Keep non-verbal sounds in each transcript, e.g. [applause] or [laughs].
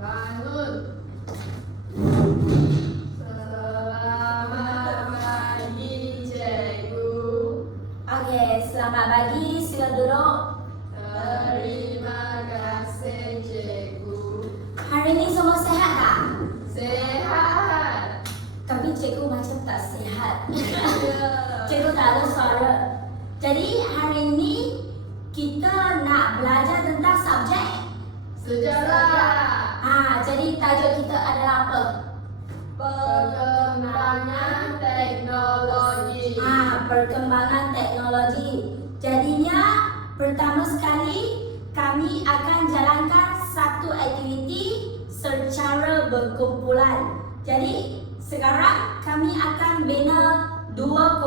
Bye.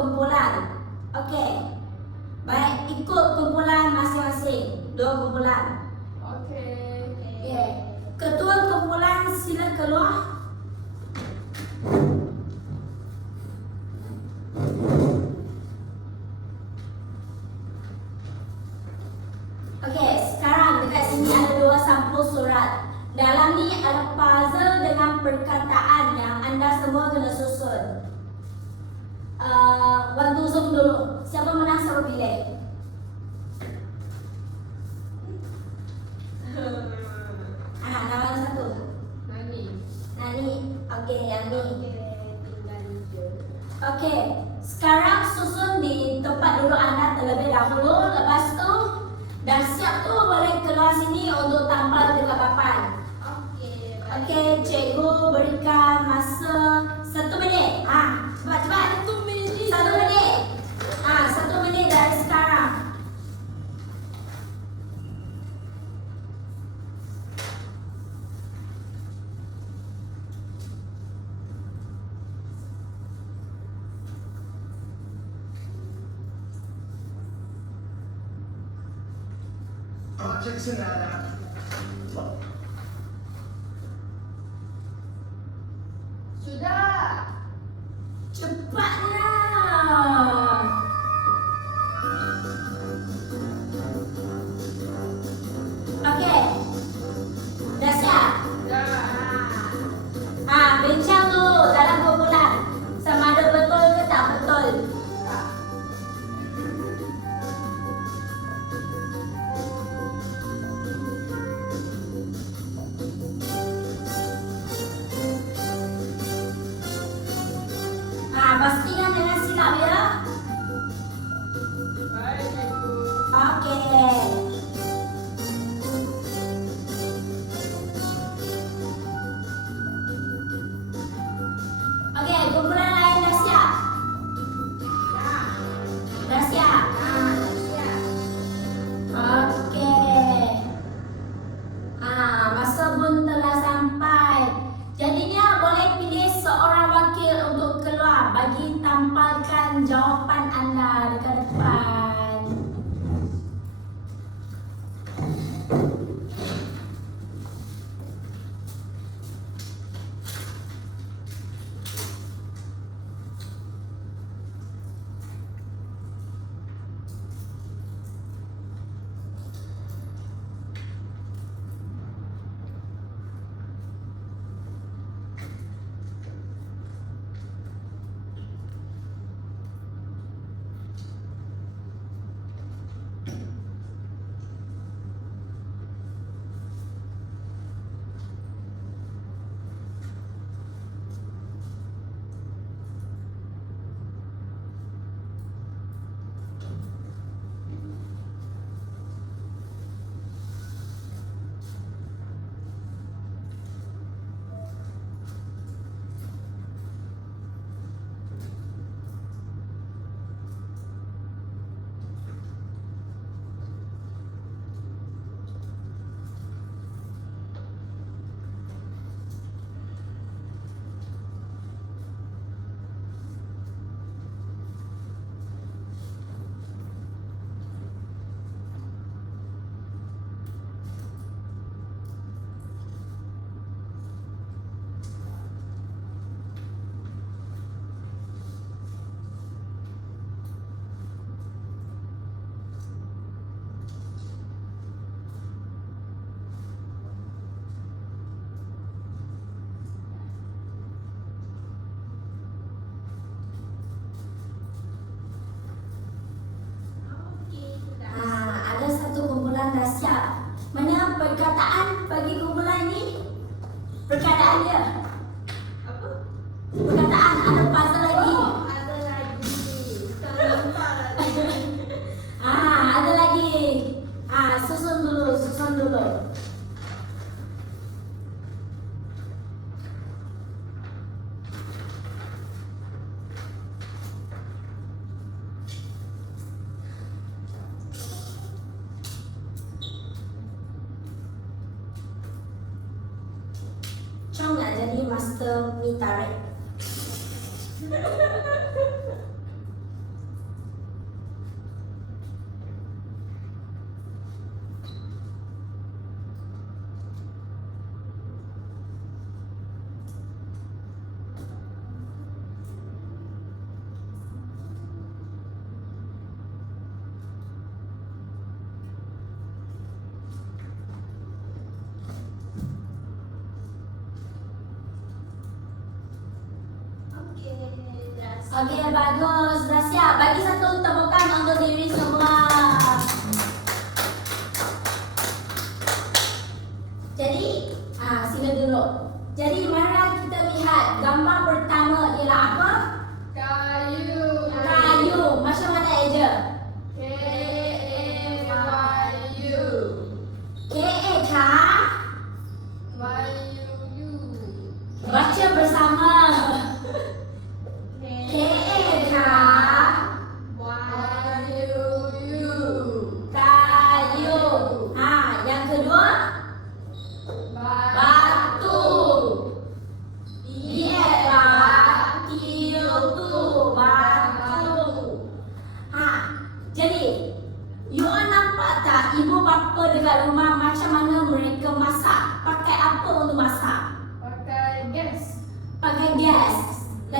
kumpulan. Okey. Baik, ikut kumpulan masing-masing. Dua kumpulan. Okey. Okay. Ketua kumpulan sila keluar. Okey, cikgu berikan masa satu minit. Ha, cepat, cepat. Satu minit. Satu minit. Ha, satu minit dari sekarang. Ah, Objects in. direct Okey, bagus. Dah siap. Bagi satu tepukan untuk diri semua. Jadi, ah sila dulu. Jadi, mari kita lihat gambar pertama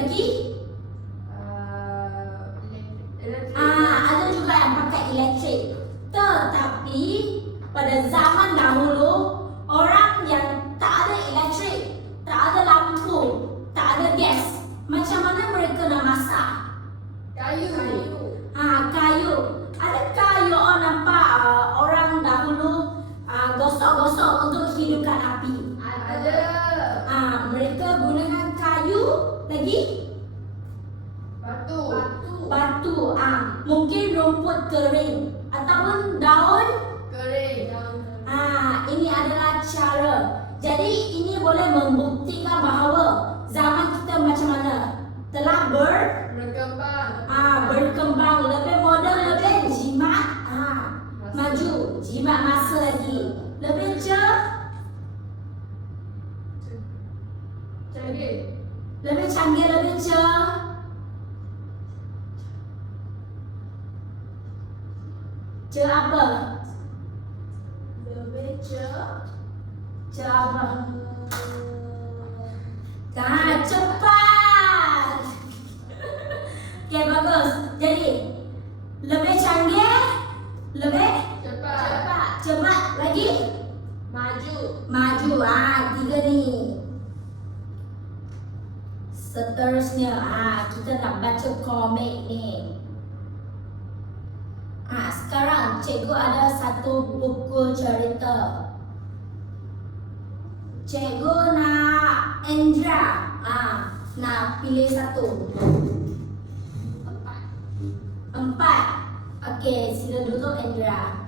Lagi? Jimat masa lagi. Lebih ce Canggih. lebih canggih lebih ce ce apa baca komik ni. Ah, sekarang cikgu ada satu buku cerita. Cikgu nak Andra. Ah, nak pilih satu. Empat. Empat. Okey, sila duduk Andra.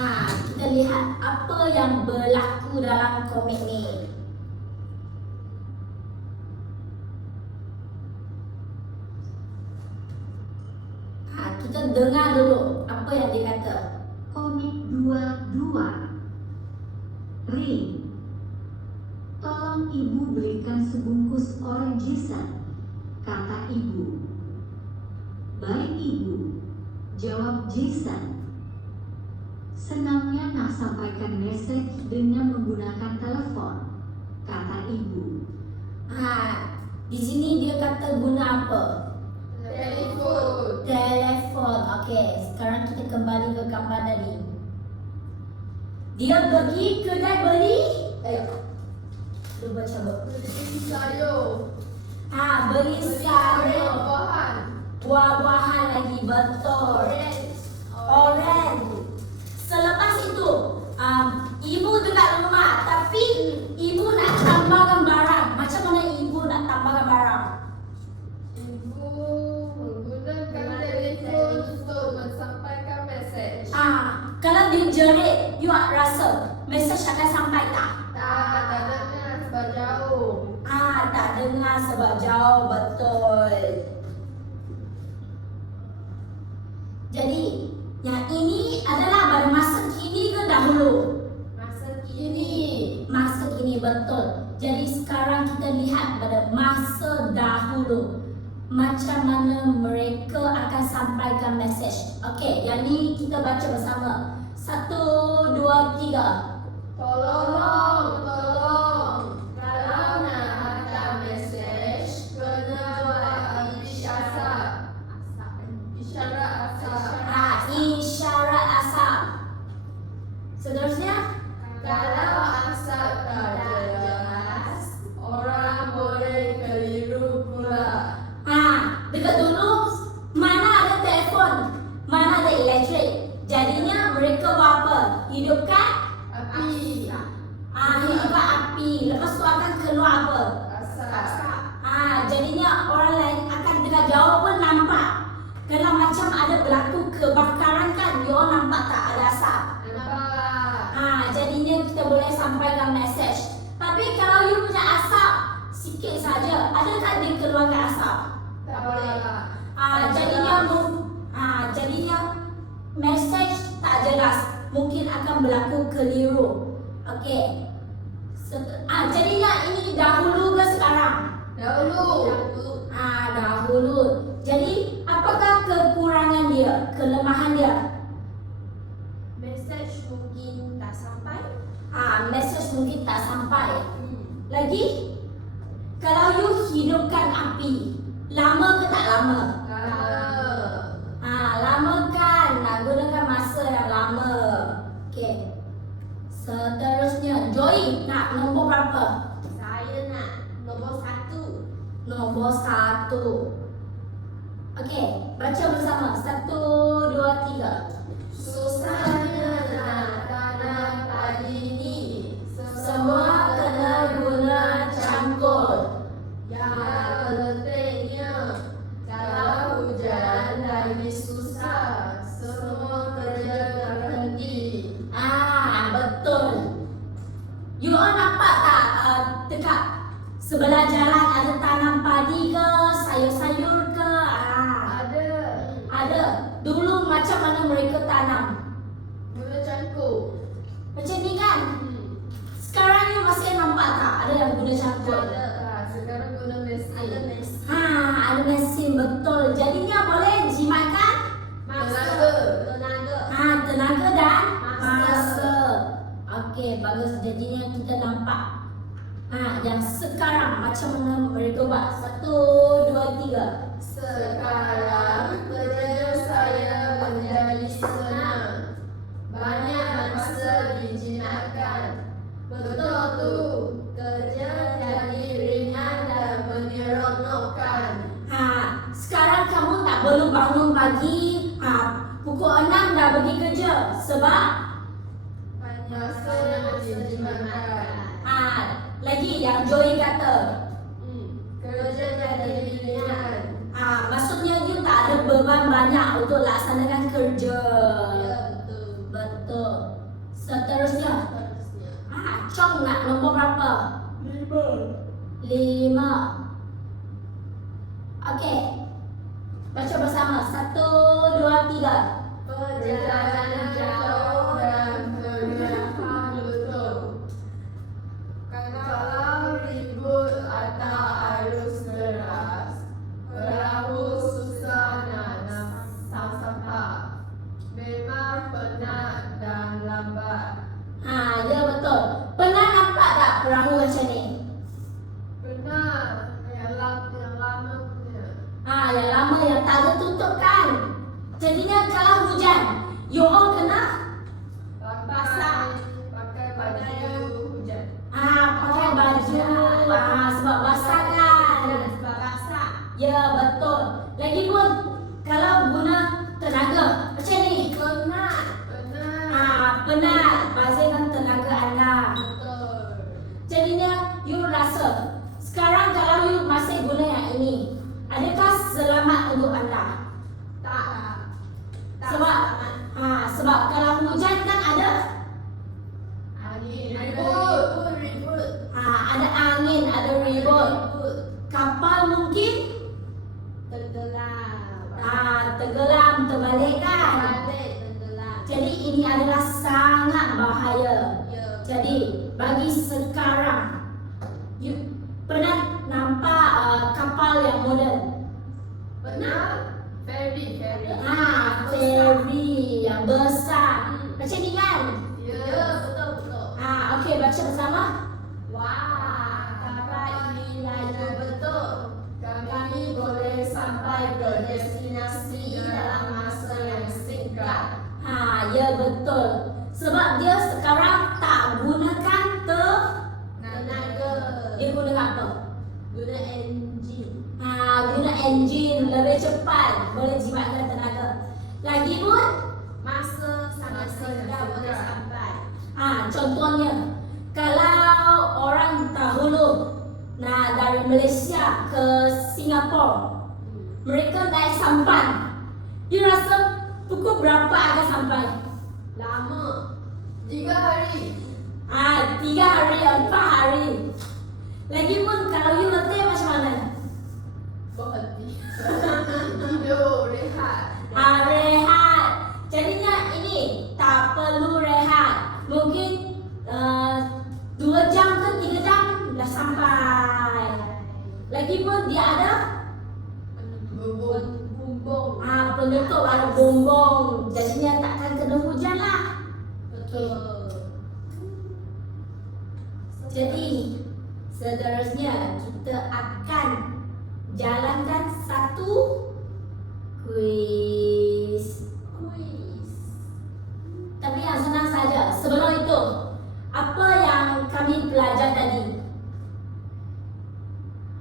Ha, kita lihat apa yang berlaku dalam komik ni. Kita dengar dulu apa yang dia kata. Komik 22 Ring Tolong ibu belikan sebungkus orangisan Kata ibu. Baik ibu Jawab Jason. Senangnya nak sampaikan message dengan menggunakan telepon Kata ibu. Ha, di sini dia kata guna apa? Telefon. Telefon. Okey, sekarang kita kembali ke gambar tadi. Dia pergi kedai beli. Eh, lupa cabut. Beli sayur. Ah, beli sayur, Buah-buahan. buah-buahan lagi betul. ni kita baca bersama. Satu, dua, tiga. Tolong, tolong. tolong. tak? Boleh. Ah, jadinya mu, ah, jadinya message tak jelas, mungkin akan berlaku keliru. Okey. Ah, jadinya ini dahulu ke sekarang? Dahulu. Dahulu. Ah, dahulu. Jadi, apakah kekurangan dia, kelemahan dia? Message mungkin tak sampai. Ah, message mungkin tak sampai. Hmm. Lagi? Kalau you hidupkan api, Lama ke tak lama? Ah Ha, lama kan? Nak gunakan masa yang lama. Okey. Seterusnya, Joy nak nombor berapa? Saya nak nombor satu. Nombor satu. Okey, baca bersama. Satu, dua, tiga. Susahnya. Susah. jalankan satu kuis. Kuis. Tapi yang senang saja. Sebelum itu, apa yang kami pelajar tadi?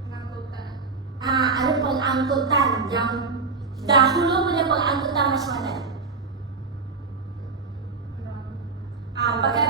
Pengangkutan. Ah, ada pengangkutan yang dahulu punya pengangkutan macam mana? Ah, pakai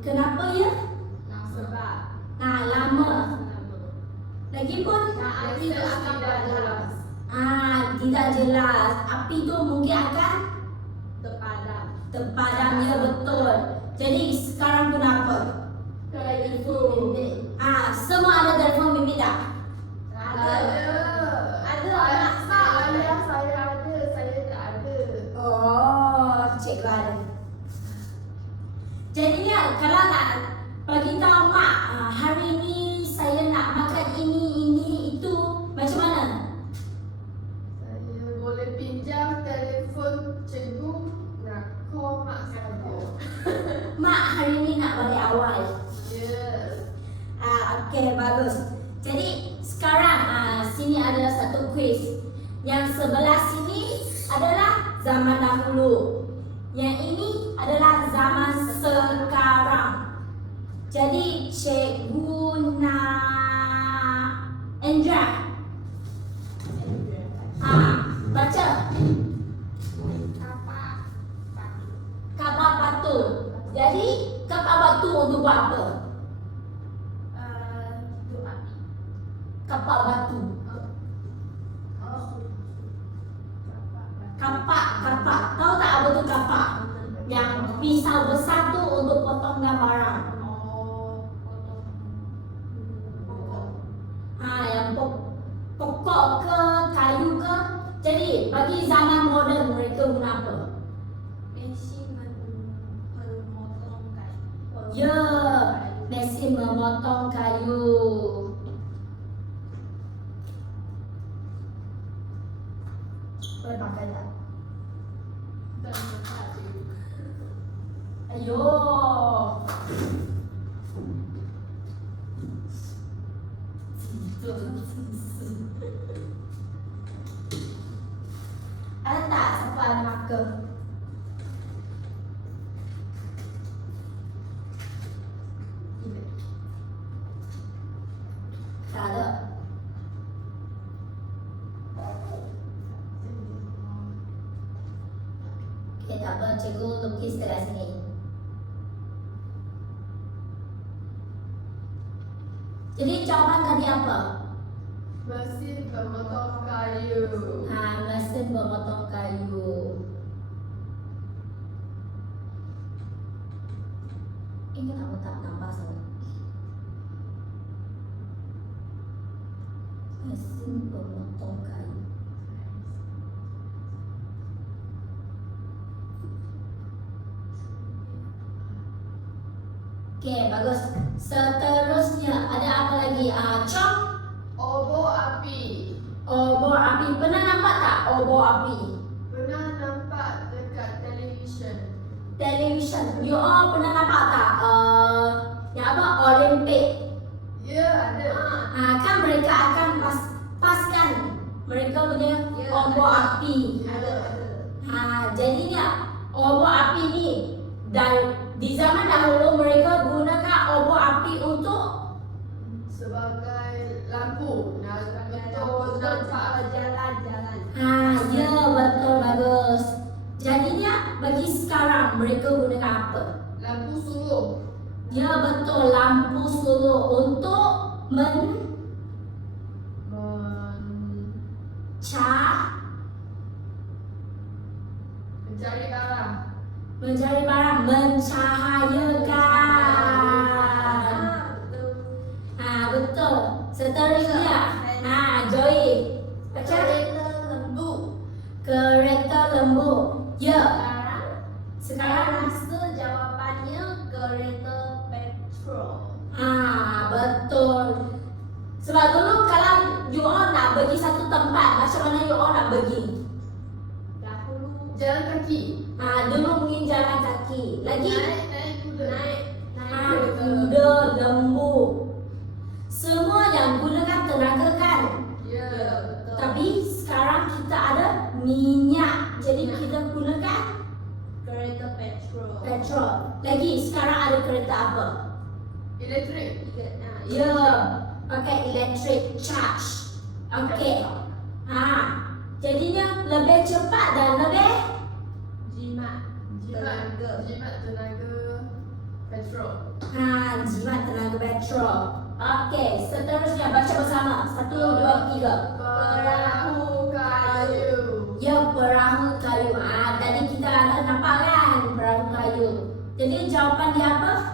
Kenapa ya? Sebab. Ah, lama. Lagipun api tu akan jelas. Ah, tidak jelas. Api tu mungkin akan terpadam. Terpadam ya betul. Jadi sekarang kenapa? Telefon bimbit. Ah, semua ada telefon bimbit tak? Ada. Ada. Ada. Ada. Saya ada. Saya tak ada. Oh, cikgu ada. Jadinya lah, kalau nak bagi tahu mak ah, hari ini saya nak makan ini ini itu macam mana? Saya boleh pinjam telefon cikgu nak call mak saya. [laughs] mak hari ini nak balik awal. Yes. Ah okey bagus. Jadi sekarang ah, sini adalah satu quiz. Yang sebelah sini adalah zaman dahulu. Yang ini adalah zaman sekarang. Jadi cikgu Boleh pakai tak? Dan kayu. Ayo. Ada tak siapa ada marker? Tak ada. Okay, tak apa. Cikgu lukis dekat sini. Jadi jawapan tadi apa? Mesin pemotong kayu. Ha, mesin memotong kayu. Ini kenapa tak nampak? Mesin pemotong kayu. Okey, bagus. Seterusnya ada apa lagi? Ah, cok. Obor api. Obor api. Pernah nampak tak obor api? Television. You all pernah nampak tak? Uh, yang apa? Olimpik. Ya, ada. Ha, kan mereka akan pas paskan mereka punya Ya, obor ada. api. Ada, ada. Ha, jadinya obor api ni dan di zaman dahulu mereka gunakan obor api untuk Sebagai lampu. Nah, nampak jalan-jalan. ha, ya betul mereka gunakan apa? lampu suluh. Ya betul lampu suluh untuk men Men- Ca Mencari barang. mencari barang mencahayakan. Elektrik. Nah, Ya, pakai electric charge. Okey. Ha. Jadinya lebih cepat dan lebih Jimat. Jimat. Tenaga. Jimat tenaga petrol. ha jimat tenaga petrol. Okey, seterusnya baca bersama. Satu, dua, tiga. Perahu kayu. Ya, perahu kayu. Ah, tadi kita ada nampak kan perahu kayu. Jadi jawapan dia apa?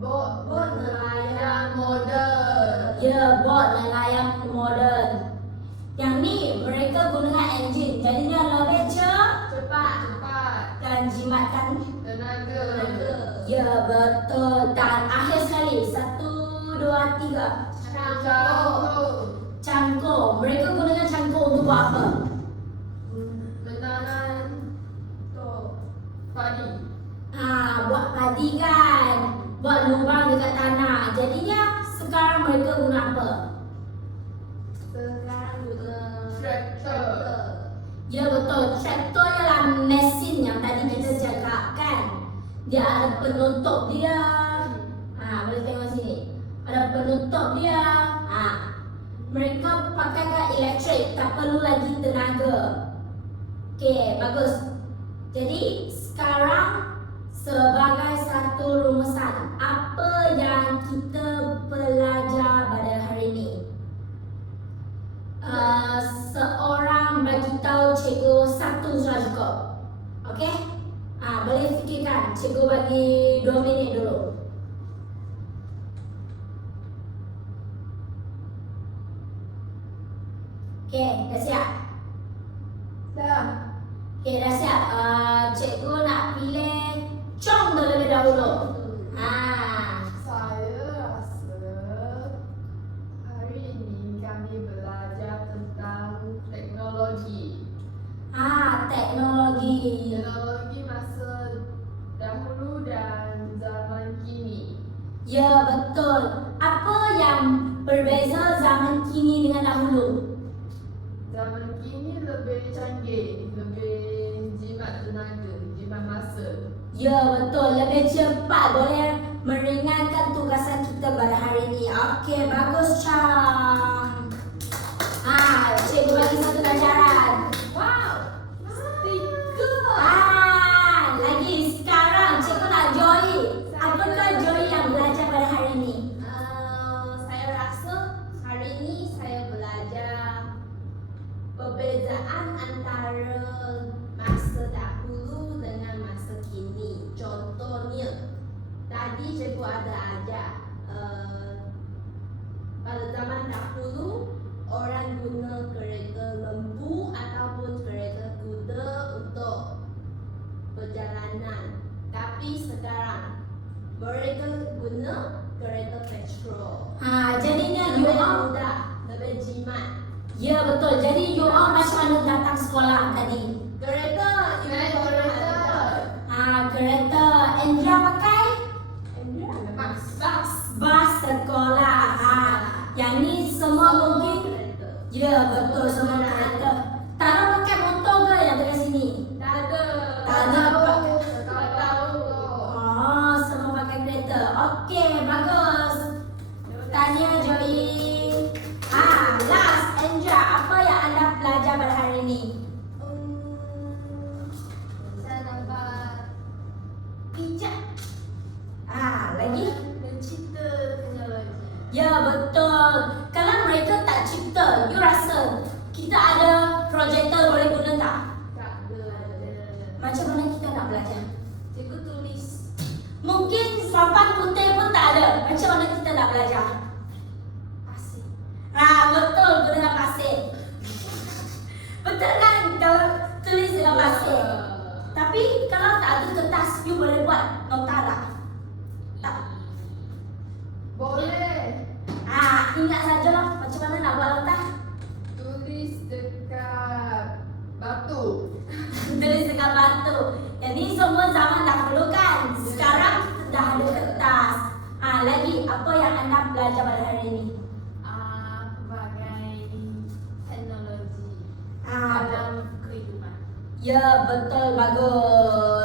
Bot bot nelayan moden. Ya, bot nelayan moden. Yang ni mereka gunakan enjin. Jadinya lebih cepat Cepat cepat. dan jimatkan. Tenaga. Tenaga. Ya, betul. Dan akhir sekali. Satu, dua, tiga. Cangkul. Cangkul. Mereka gunakan cangkul untuk buat apa? Menanam padi. Ah, buat padi kan. Buat lubang dekat tanah. Jadinya sekarang mereka guna apa? Sekarang guna Traktor. Ya betul, traktor ialah mesin yang tadi kita cakap kan Dia ada penutup dia ha, Boleh tengok sini Ada penutup dia ha. Mereka pakaikan elektrik, tak perlu lagi tenaga Okey, bagus Jadi sekarang sebagai satu rumusan Apa yang kita belajar pada hari ini? Uh, seorang bagi tahu cikgu satu sudah cukup. Okey? Ah, boleh fikirkan. Cikgu bagi dua minit dulu. Okey, dah siap? Dah. Okey, dah siap. Uh, Bagus, Chang. Ha, cikgu bagi satu ganjaran. Wow. Stiker. Ah, lagi sekarang cikgu nak Joy. Apakah Joy yang belajar pada hari ini? Uh, saya rasa hari ini saya belajar perbezaan antara masa dahulu dengan masa kini. Contohnya, tadi cikgu ada ajar pada zaman dahulu orang guna kereta lembu ataupun kereta kuda untuk perjalanan. Tapi sekarang mereka guna kereta petrol. Ha, jadinya you Lebih all mudah, lebih jimat. Ya betul. Jadi you all macam mana datang sekolah tadi? Kereta, kereta. Ha, kereta Andrea pakai અભક્તો સમક્ષ Kan kalau tulis dengan pasir. Tapi kalau tak ada kertas, you boleh buat nota tak? Tak. Boleh. Ah ingat sajalah macam mana nak buat nota. Tulis dekat batu. [laughs] Tulis dengan batu. Ni semua zaman dahulu kan. Sekarang dah ada kertas. Ah lagi apa yang anda belajar pada hari ini? Dalam kehidupan. Ya betul bagus.